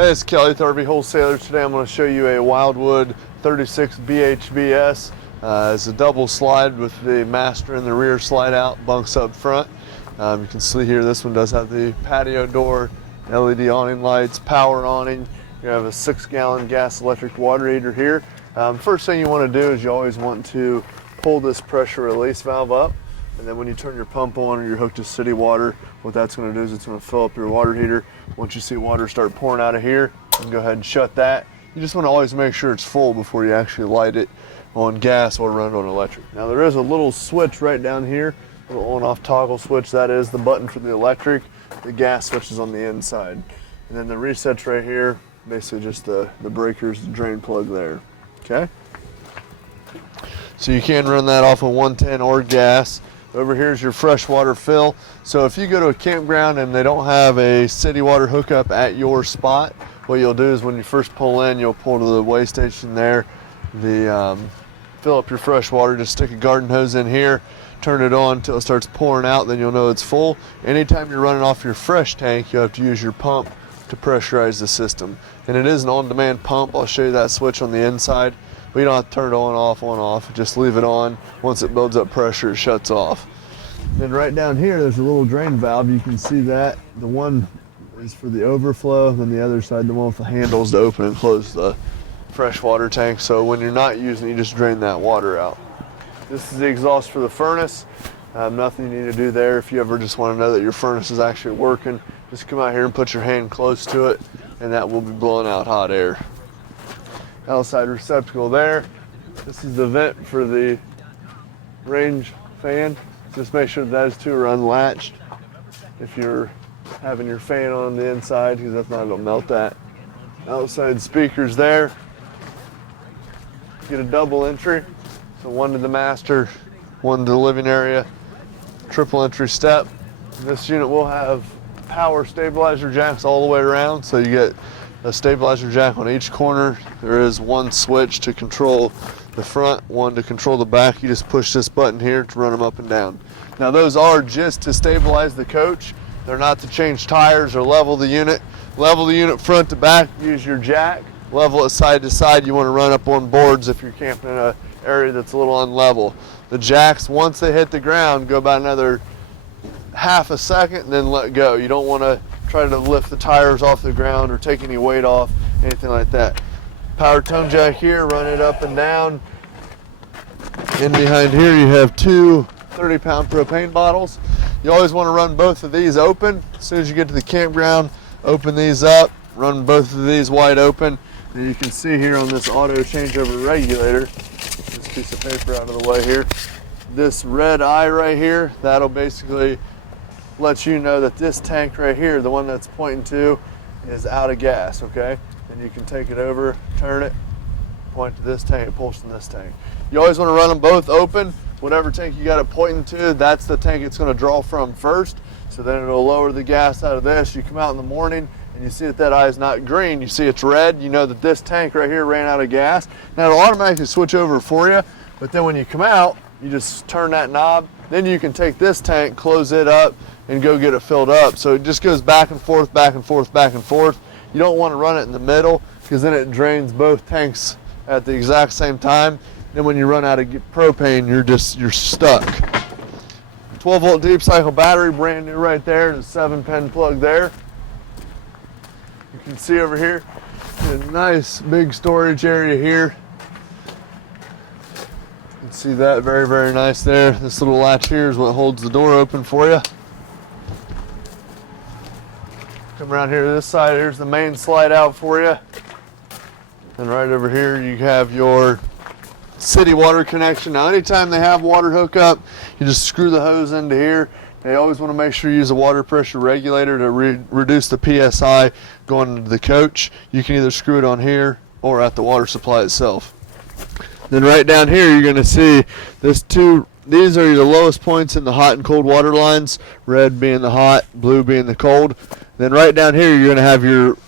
Hey, it's Kelly with RV Wholesalers. Today I'm going to show you a Wildwood 36BHBS. It's a double slide with the master in the rear, slide out, bunks up front. You can see here this one does have the patio door, LED awning lights, power awning. You have a 6-gallon gas electric water heater here. First thing you want to do is you always want to pull this pressure release valve up, and then when you turn your pump on or you're hooked to city water, what that's going to do is it's going to fill up your water heater. Once you see water start pouring out of here, you can go ahead and shut that. You just want to always make sure it's full before you actually light it on gas or run it on electric. Now there is a little switch right down here, a little on-off toggle switch. That is the button for the electric. The gas switch is on the inside. And then the resets right here, basically just the breakers, the drain plug there, okay? So you can run that off of 110 or gas. Over here is your freshwater fill. So if you go to a campground and they don't have a city water hookup at your spot, what you'll do is when you first pull in, you'll pull to the weigh station there, fill up your fresh water, just stick a garden hose in here, turn it on until it starts pouring out, then you'll know it's full. Anytime you're running off your fresh tank, you have to use your pump to pressurize the system. And it is an on-demand pump. I'll show you that switch on the inside. But you don't have to turn it on, off. Just leave it on. Once it builds up pressure, it shuts off. Then right down here, there's a little drain valve. You can see that. The one is for the overflow, then the other side, the one with the handles to open and close the freshwater tank. So when you're not using it, you just drain that water out. This is the exhaust for the furnace. Nothing you need to do there. If you ever just want to know that your furnace is actually working, just come out here and put your hand close to it, and that will be blowing out hot air. Outside receptacle there. This is the vent for the range fan. Just make sure those two are unlatched if you're having your fan on the inside, because that's not going to melt that. Outside speakers there. Get a double entry. So one to the master, one to the living area, triple entry step. This unit will have power stabilizer jacks all the way around, so you get a stabilizer jack on each corner. There is one switch to control the front, one to control the back. You just push this button here to run them up and down. Now those are just to stabilize the coach. They're not to change tires or level the unit. Level the unit front to back, use your jack. Level it side to side. You want to run up on boards if you're camping in an area that's a little unlevel. The jacks, once they hit the ground, go about another half a second and then let go. You don't want to try to lift the tires off the ground or take any weight off, anything like that. Power tone jack here, run it up and down. In behind here you have two 30-pound propane bottles. You always want to run both of these open. As soon as you get to the campground, open these up, run both of these wide open. And you can see here on this auto changeover regulator, this piece of paper out of the way here, this red eye right here, that'll basically let you know that this tank right here, the one that's pointing to, is out of gas, okay? And you can take it over, turn it, point to this tank, it pulls from this tank. You always want to run them both open. Whatever tank you got it pointing to, that's the tank it's going to draw from first. So then it'll lower the gas out of this. You come out in the morning and you see that eye is not green, you see it's red, you know that this tank right here ran out of gas. Now it'll automatically switch over for you, but then when you come out, you just turn that knob, then you can take this tank, close it up, and go get it filled up. So it just goes back and forth, back and forth, back and forth. You don't want to run it in the middle, because then it drains both tanks at the exact same time. Then when you run out of propane, you're stuck. 12-volt deep cycle battery, brand new right there. There's a 7-pin plug there. You can see over here, a nice big storage area here. You can see that very, very nice there. This little latch here is what holds the door open for you. Come around here to this side, here's the main slide out for you. And right over here you have your city water connection. Now anytime they have water hookup, you just screw the hose into here. They always want to make sure you use a water pressure regulator to reduce the PSI going into the coach. You can either screw it on here or at the water supply itself. Then right down here you're going to see these are your lowest points in the hot and cold water lines, red being the hot, blue being the cold. Then right down here you're going to have your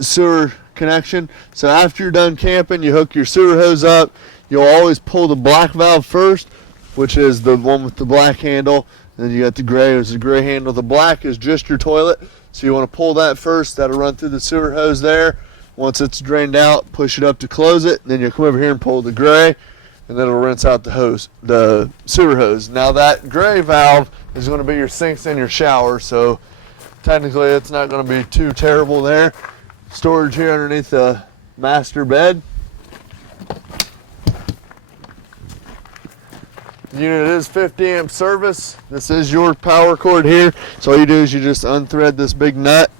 sewer connection. So after you're done camping, you hook your sewer hose up. You'll always pull the black valve first, which is the one with the black handle. Then you got the gray, there's the gray handle. The black is just your toilet. So you want to pull that first. That'll run through the sewer hose there. Once it's drained out, push it up to close it. Then you'll come over here and pull the gray, and then it'll rinse out the sewer hose. Now that gray valve is going to be your sinks and your shower, so technically it's not going to be too terrible there. Storage here underneath the master bed. The unit is 50 amp service. This is your power cord here. So all you do is you just unthread this big nut,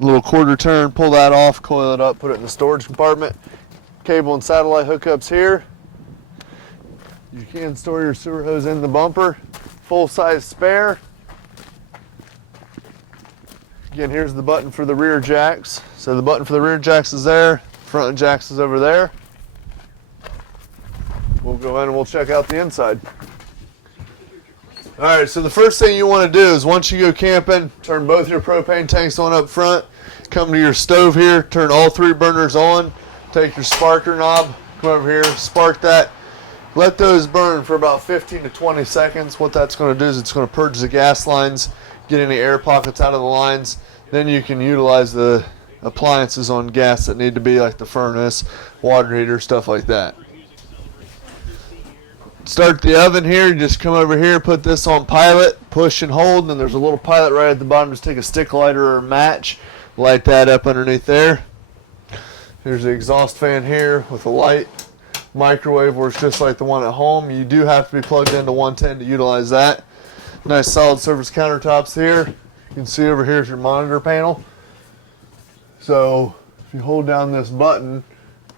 little quarter turn, pull that off, coil it up, put it in the storage compartment. Cable and satellite hookups here. You can store your sewer hose in the bumper. Full size spare. Again, here's the button for the rear jacks. So the button for the rear jacks is there, front jacks is over there. We'll go in and we'll check out the inside. All right, so the first thing you want to do is once you go camping, turn both your propane tanks on up front, come to your stove here, turn all 3 burners on, take your sparker knob, come over here, spark that. Let those burn for about 15 to 20 seconds. What that's going to do is it's going to purge the gas lines, get any air pockets out of the lines. Then you can utilize the appliances on gas that need to be, like the furnace, water heater, stuff like that. Start the oven here. You just come over here, put this on pilot, push and hold, and then there's a little pilot right at the bottom. Just take a stick lighter or a match, light that up underneath there. Here's the exhaust fan here with a light. Microwave works just like the one at home. You do have to be plugged into 110 to utilize that. Nice solid surface countertops here. You can see over here is your monitor panel. So if you hold down this button,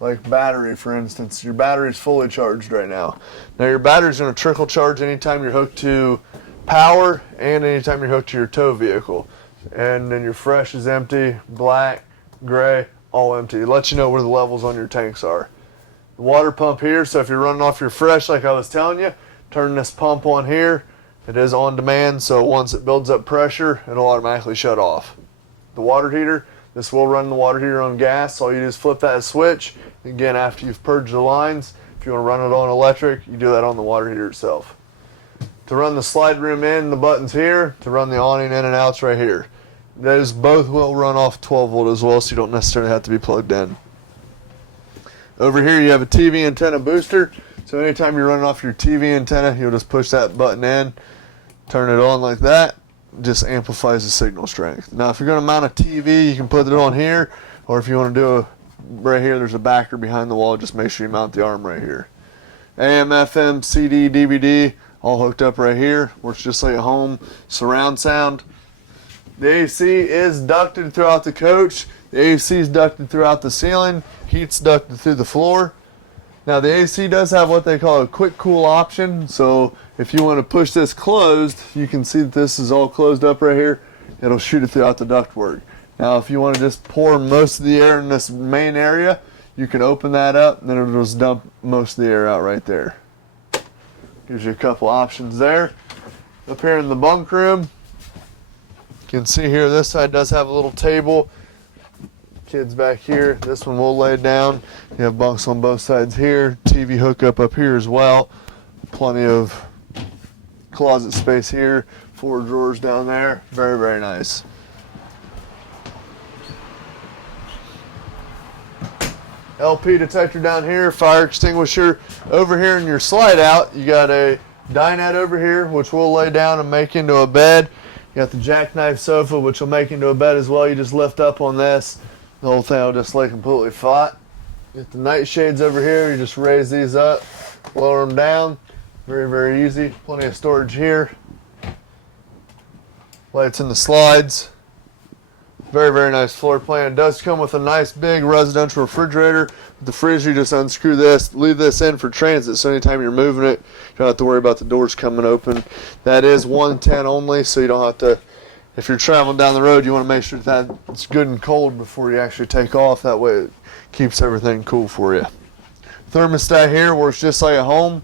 like battery for instance, your battery is fully charged right now. Now your battery is going to trickle charge anytime you're hooked to power and anytime you're hooked to your tow vehicle. And then your fresh is empty, black, gray, all empty. It lets you know where the levels on your tanks are. The water pump here, so if you're running off your fresh like I was telling you, turn this pump on here. It is on demand, so once it builds up pressure, it'll automatically shut off. The water heater, this will run the water heater on gas. All you do is flip that switch. Again, after you've purged the lines, if you want to run it on electric, you do that on the water heater itself. To run the slide room in, the button's here. To run the awning in and out's right here. Those both will run off 12 volt as well, so you don't necessarily have to be plugged in. Over here you have a TV antenna booster. So anytime you're running off your TV antenna, you'll just push that button in, turn it on like that. Just amplifies the signal strength. Now if you're going to mount a TV, you can put it on here, or if you want to do right here, there's a backer behind the wall. Just make sure you mount the arm right here. AM, FM, CD, DVD, all hooked up right here. Works just like a home. Surround sound. The AC is ducted throughout the coach. The AC is ducted throughout the ceiling. Heat's ducted through the floor. Now the AC does have what they call a quick cool option. So if you want to push this closed, you can see that this is all closed up right here. It'll shoot it throughout the ductwork. Now if you want to just pour most of the air in this main area, you can open that up and then it'll just dump most of the air out right there. Gives you a couple options there. Up here in the bunk room, you can see here this side does have a little table. Kids back here. This one will lay down. You have bunks on both sides here. TV hookup up here as well. Plenty of closet space here. 4 drawers down there. Very, very nice. LP detector down here. Fire extinguisher. Over here in your slide out, you got a dinette over here, which will lay down and make into a bed. You got the jackknife sofa, which will make into a bed as well. You just lift up on this. The whole thing will just lay completely flat. Get the night shades over here. You just raise these up, lower them down. Very, very easy. Plenty of storage here. Lights in the slides. Very, very nice floor plan. It does come with a nice big residential refrigerator. With the fridge, you just unscrew this, leave this in for transit. So anytime you're moving it, you don't have to worry about the doors coming open. That is 110 only, so you don't have to. If you're traveling down the road, you want to make sure that it's good and cold before you actually take off. That way it keeps everything cool for you. Thermostat here works just like at home.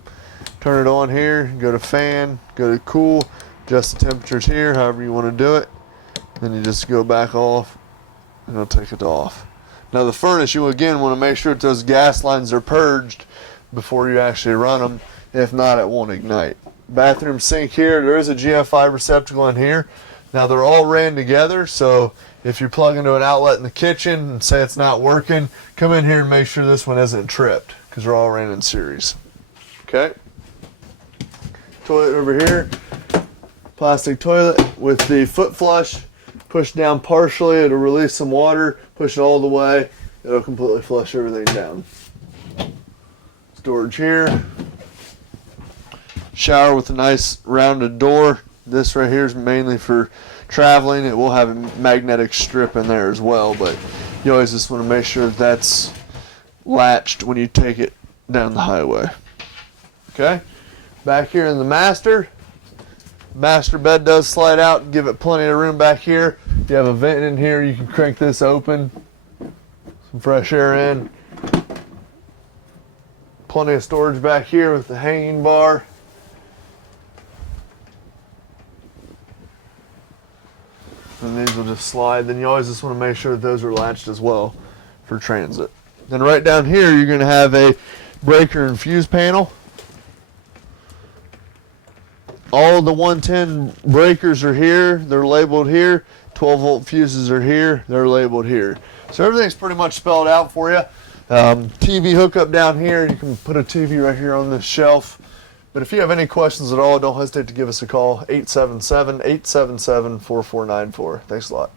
Turn it on here, go to fan, go to cool, adjust the temperatures here, however you want to do it. Then you just go back off and it'll take it off. Now the furnace, you again want to make sure that those gas lines are purged before you actually run them. If not, it won't ignite. Bathroom sink here. There is a GFI receptacle in here. Now they're all ran together, so if you plug into an outlet in the kitchen and say it's not working, come in here and make sure this one isn't tripped, because they're all ran in series. Okay? Toilet over here, plastic toilet with the foot flush. Push down partially, it'll release some water. Push it all the way, it'll completely flush everything down. Storage here. Shower with a nice rounded door. This right here is mainly for traveling. It will have a magnetic strip in there as well, but you always just want to make sure that's latched when you take it down the highway. Okay, back here in the master bed does slide out and give it plenty of room back here. You have a vent in here, you can crank this open, some fresh air in. Plenty of storage back here with the hanging bar. And these will just slide. Then you always just want to make sure that those are latched as well for transit. Then right down here, you're going to have a breaker and fuse panel. All the 110 breakers are here. They're labeled here. 12-volt fuses are here. They're labeled here. So everything's pretty much spelled out for you. TV hookup down here. You can put a TV right here on this shelf. But if you have any questions at all, don't hesitate to give us a call, 877-877-4494. Thanks a lot.